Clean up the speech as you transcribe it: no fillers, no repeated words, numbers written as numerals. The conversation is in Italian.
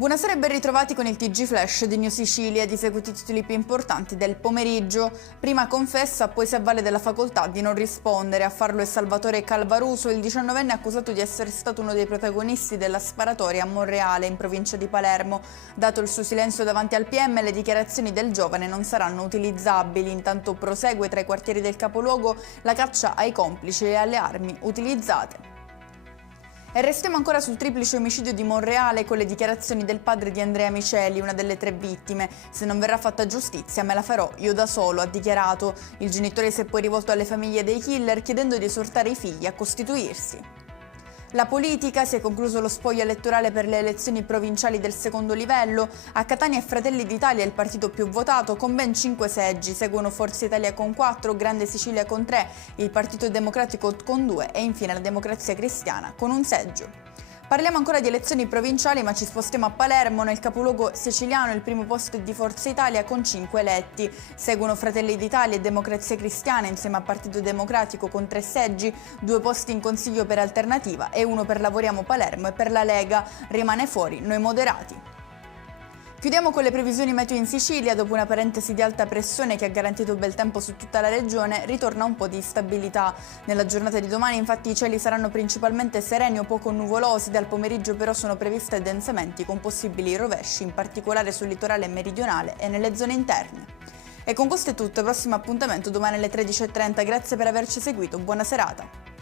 Buonasera e ben ritrovati con il TG Flash di New Sicilia, di seguiti i titoli più importanti del pomeriggio. Prima confessa, poi si avvale della facoltà di non rispondere. A farlo è Salvatore Calvaruso, il 19enne accusato di essere stato uno dei protagonisti della sparatoria a Monreale, in provincia di Palermo. Dato il suo silenzio davanti al PM, le dichiarazioni del giovane non saranno utilizzabili. Intanto prosegue tra i quartieri del capoluogo la caccia ai complici e alle armi utilizzate. E restiamo ancora sul triplice omicidio di Monreale con le dichiarazioni del padre di Andrea Miceli, una delle 3 vittime. Se non verrà fatta giustizia me la farò io da solo, ha dichiarato. Il genitore si è poi rivolto alle famiglie dei killer chiedendo di esortare i figli a costituirsi. La politica, si è concluso lo spoglio elettorale per le elezioni provinciali del secondo livello. A Catania è Fratelli d'Italia il partito più votato con ben 5 seggi, seguono Forza Italia con 4, Grande Sicilia con 3, il Partito Democratico con 2 e infine la Democrazia Cristiana con un seggio. Parliamo ancora di elezioni provinciali, ma ci spostiamo a Palermo. Nel capoluogo siciliano il primo posto è di Forza Italia con 5 eletti. Seguono Fratelli d'Italia e Democrazia Cristiana insieme al Partito Democratico con 3 seggi, 2 posti in consiglio per Alternativa e 1 per Lavoriamo Palermo e per la Lega. Rimane fuori Noi Moderati. Chiudiamo con le previsioni meteo in Sicilia. Dopo una parentesi di alta pressione che ha garantito bel tempo su tutta la regione, ritorna un po' di stabilità. Nella giornata di domani infatti i cieli saranno principalmente sereni o poco nuvolosi, dal pomeriggio però sono previste addensamenti con possibili rovesci, in particolare sul litorale meridionale e nelle zone interne. E con questo è tutto, prossimo appuntamento domani alle 13:30, grazie per averci seguito, buona serata.